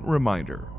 important reminder.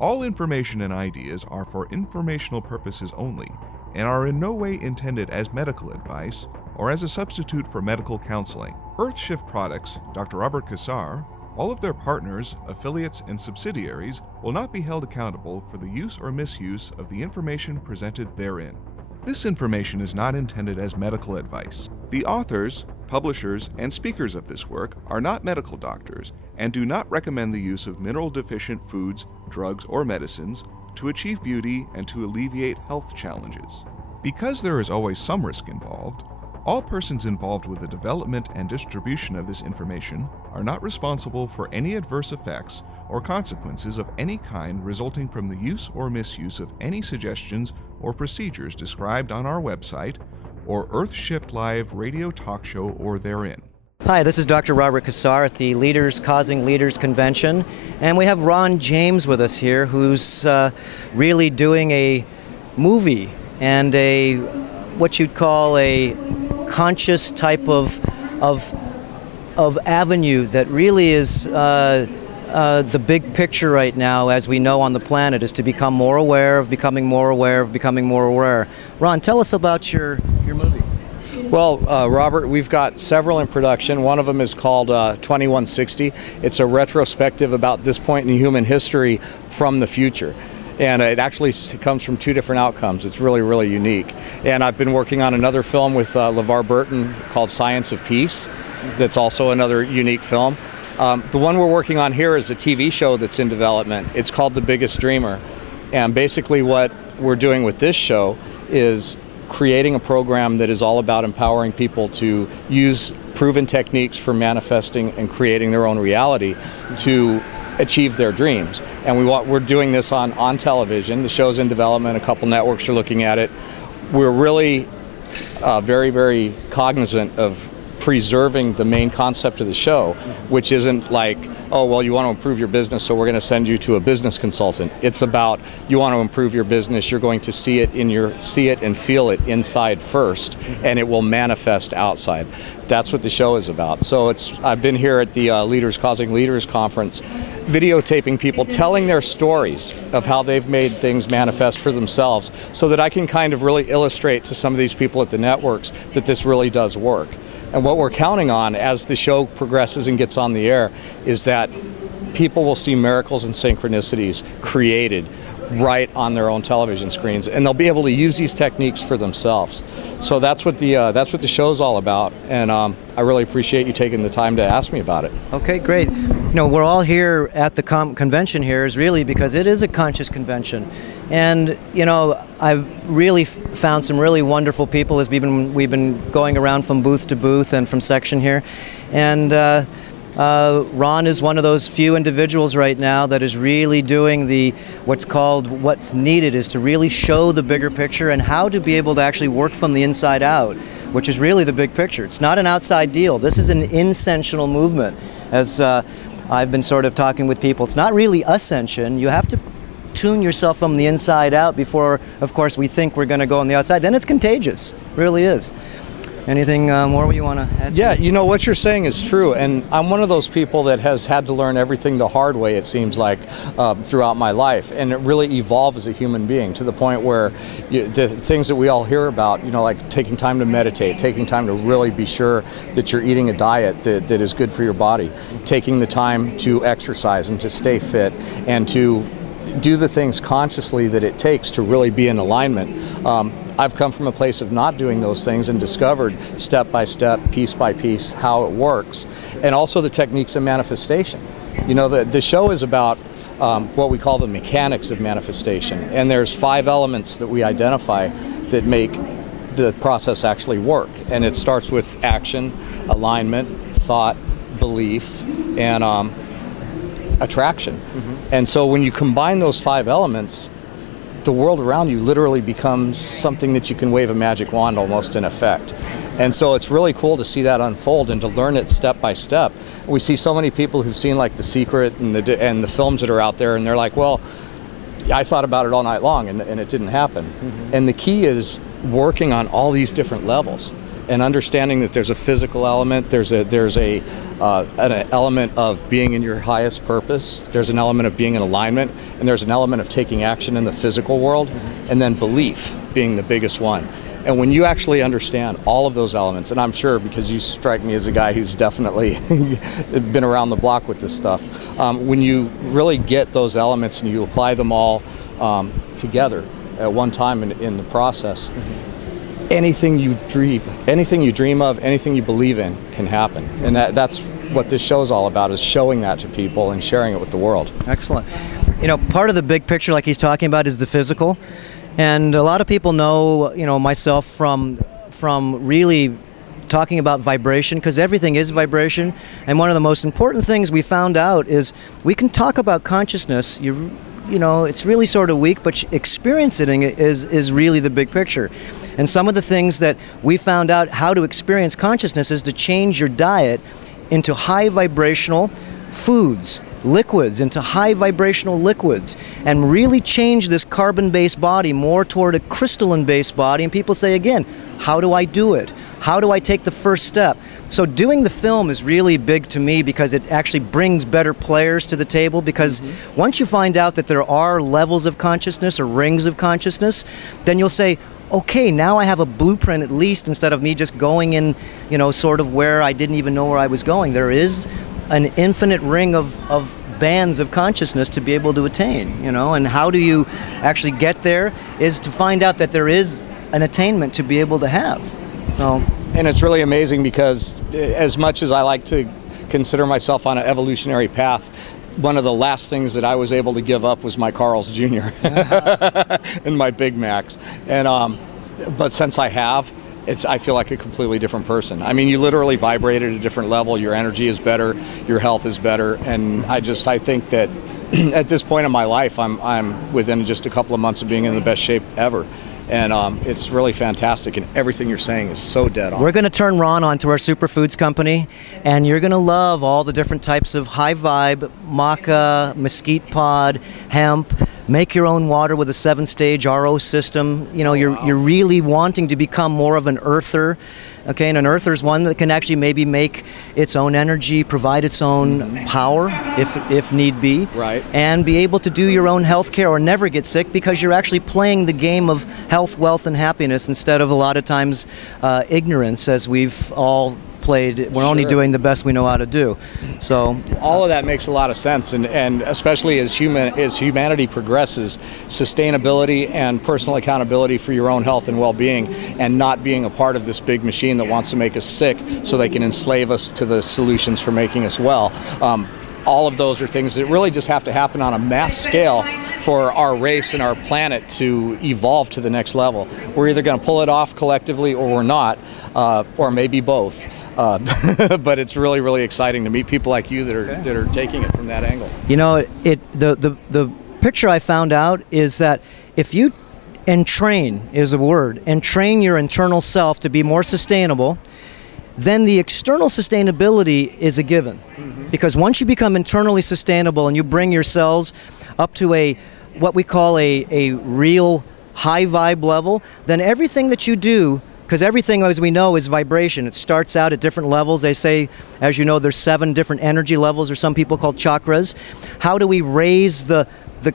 All information and ideas are for informational purposes only and are in no way intended as medical advice or as a substitute for medical counseling. Earthshift Products, Dr. Robert Cassar, all of their partners, affiliates, and subsidiaries will not be held accountable for the use or misuse of the information presented therein. This information is not intended as medical advice. The authors, publishers, and speakers of this work are not medical doctors and do not recommend the use of mineral-deficient foods, drugs, or medicines to achieve beauty and to alleviate health challenges. Because there is always some risk involved, all persons involved with the development and distribution of this information are not responsible for any adverse effects or consequences of any kind resulting from the use or misuse of any suggestions or procedures described on our website or Earthshift Live radio talk show or therein. Hi, this is Dr. Robert Cassar at the Leaders Causing Leaders Convention, and we have Ron James with us here, who's really doing a movie and a what you'd call a conscious type of avenue that really is the big picture right now, as we know on the planet, is to become more aware of becoming more aware of becoming more aware. Ron, tell us about your movie. Well, Robert, we've got several in production. One of them is called 2160. It's a retrospective about this point in human history from the future. And it actually comes from two different outcomes. It's really, really unique. And I've been working on another film with LeVar Burton called Science of Peace. That's also another unique film. The one we're working on here is a TV show that's in development. It's called The Biggest Dreamer. And basically what we're doing with this show is creating a program that is all about empowering people to use proven techniques for manifesting and creating their own reality to achieve their dreams. And we're doing this on television. The show's in development. A couple networks are looking at it. We're really very, very cognizant of preserving the main concept of the show, which isn't like, oh, well, you want to improve your business, so we're going to send you to a business consultant. It's about, you want to improve your business, you're going to see it and feel it inside first, and it will manifest outside. That's what the show is about. So I've been here at the Leaders Causing Leaders conference, videotaping people telling their stories of how they've made things manifest for themselves, so that I can kind of really illustrate to some of these people at the networks that this really does work. And what we're counting on as the show progresses and gets on the air is that people will see miracles and synchronicities created right on their own television screens, and they'll be able to use these techniques for themselves. So that's what the show's all about, and I really appreciate you taking the time to ask me about it. Okay, great. You know, we're all here at the convention here is really because it is a conscious convention, and you know, I've really found some really wonderful people as we've been going around from booth to booth and from section here, and Ron is one of those few individuals right now that is really doing what's needed is to really show the bigger picture and how to be able to actually work from the inside out, which is really the big picture. It's not an outside deal. This is an ascensional movement. As I've been sort of talking with people, it's not really ascension. You have to tune yourself from the inside out before, of course, we think we're going to go on the outside. Then it's contagious. It really is. Anything more you want to add? Yeah, you know, what you're saying is true, and I'm one of those people that has had to learn everything the hard way, it seems like, throughout my life, and it really evolved as a human being to the point where the things that we all hear about, you know, like taking time to meditate, taking time to really be sure that you're eating a diet that is good for your body, taking the time to exercise and to stay fit, and to do the things consciously that it takes to really be in alignment. I've come from a place of not doing those things and discovered step by step, piece by piece, how it works, and also the techniques of manifestation. You know, the show is about what we call the mechanics of manifestation, and there's 5 elements that we identify that make the process actually work, and it starts with action, alignment, thought, belief, and attraction. And so when you combine those 5 elements, the world around you literally becomes something that you can wave a magic wand almost in effect. And so it's really cool to see that unfold and to learn it step by step. We see so many people who've seen like The Secret and the films that are out there, and they're like, well, I thought about it all night long and it didn't happen. And the key is working on all these different levels. and understanding that there's a physical element, there's an element of being in your highest purpose, there's an element of being in alignment, and there's an element of taking action in the physical world, and then belief being the biggest one. And when you actually understand all of those elements, and I'm sure because you strike me as a guy who's definitely been around the block with this stuff, when you really get those elements and you apply them all together at one time in the process, anything you dream of, anything you believe in can happen. And that's what this show is all about, is showing that to people and sharing it with the world. Excellent. You know, part of the big picture, like he's talking about, is the physical. And a lot of people know, you know, myself from really talking about vibration, because everything is vibration. And one of the most important things we found out is we can talk about consciousness. You know, it's really sort of weak, but experiencing it is really the big picture. And some of the things that we found out how to experience consciousness is to change your diet into high vibrational foods, liquids, into high vibrational liquids, and really change this carbon-based body more toward a crystalline-based body. And people say, again, how do I do it? How do I take the first step? So doing the film is really big to me because it actually brings better players to the table, because once you find out that there are levels of consciousness or rings of consciousness, then you'll say, okay, now I have a blueprint at least, instead of me just going in, you know, sort of where I didn't even know where I was going. There is an infinite ring of bands of consciousness to be able to attain, you know, and how do you actually get there is to find out that there is an attainment to be able to have. So, and it's really amazing because as much as I like to consider myself on an evolutionary path, one of the last things that I was able to give up was my Carl's Jr. and my Big Macs. And but since I have, I feel like a completely different person. I mean, you literally vibrate at a different level. Your energy is better, your health is better, and I think that at this point in my life, I'm within just a couple of months of being in the best shape ever. And it's really fantastic, and everything you're saying is so dead on. We're going to turn Ron on to our superfoods company, and you're going to love all the different types of high vibe, maca, mesquite pod, hemp. Make your own water with a 7-stage RO system. You know, you're really wanting to become more of an earther. Okay, and an earther is one that can actually maybe make its own energy, provide its own power if need be, right, and be able to do your own health care or never get sick, because you're actually playing the game of health, wealth, and happiness instead of a lot of times ignorance, as we've all played. We're only doing the best we know how to do. So all of that makes a lot of sense, and especially as humanity progresses, sustainability and personal accountability for your own health and well-being, and not being a part of this big machine that wants to make us sick so they can enslave us to the solutions for making us well. All of those are things that really just have to happen on a mass scale for our race and our planet to evolve to the next level. We're either going to pull it off collectively or we're not, or maybe both. But it's really, really exciting to meet people like you that are taking it from that angle. You know, the picture I found out is that if you entrain is a word, entrain your internal self to be more sustainable, then the external sustainability is a given. Because once you become internally sustainable and you bring your cells up to what we call a real high vibe level, then everything that you do, because everything, as we know, is vibration. It starts out at different levels. They say, as you know, there's 7 different energy levels, or some people call chakras. How do we raise the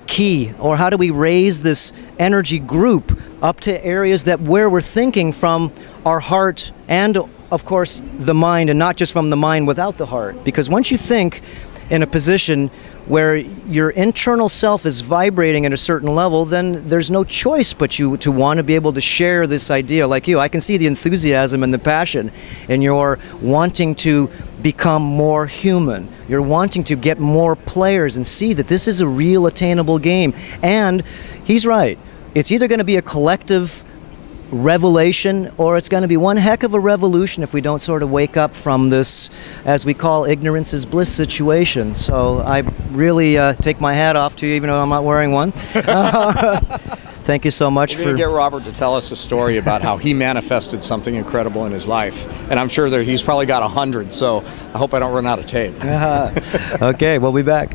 key, or how do we raise this energy group up to areas where we're thinking from our heart and, of course, the mind, and not just from the mind without the heart? Because once you think in a position where your internal self is vibrating at a certain level, then there's no choice but you to want to be able to share this idea like you. I can see the enthusiasm and the passion in your wanting to become more human. You're wanting to get more players and see that this is a real attainable game. And he's right. It's either going to be a collective revelation, or it's going to be one heck of a revolution if we don't sort of wake up from this, as we call, ignorance is bliss situation. So I really take my hat off to you, even though I'm not wearing one. Thank you so much. We're going to get Robert to tell us a story about how he manifested something incredible in his life. And I'm sure that he's probably got 100, so I hope I don't run out of tape. Okay, we'll be back.